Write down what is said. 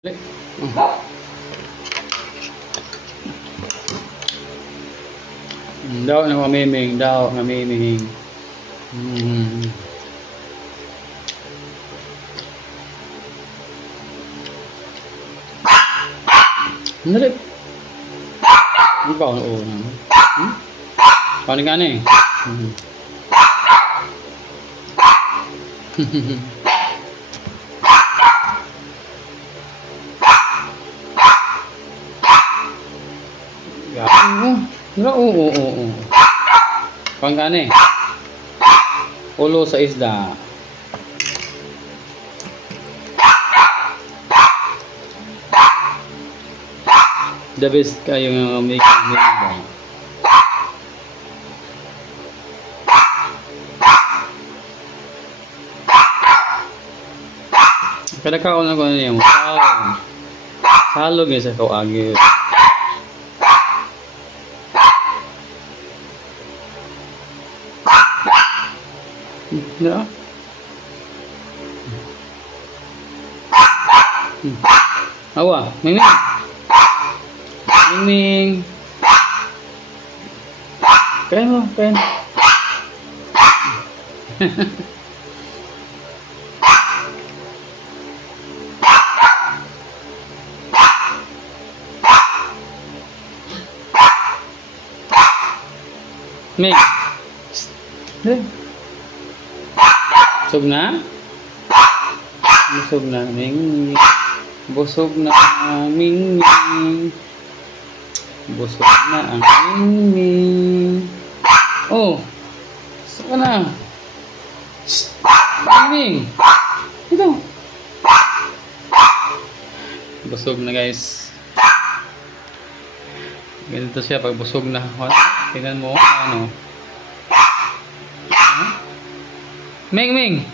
Daw na mamiming, daw namiming. Dali. Ano ba ang uuna? Paano ka na eh? Oo. Paano ka na eh? Ulo sa isda. The best kayo nga making ba? Kada ka na ko niya mo. Salog niya sa kawagi. Na? Awa, Ming. Kaya mo, kaya. Ming. Busog na? Busog na, Ming. Busog na, Ming. Busog na ang Ming. Oh, saan ka na? Ming. Ito. Busog na, guys. Ganito siya pag busog na. Tingnan mo, ano. Ming.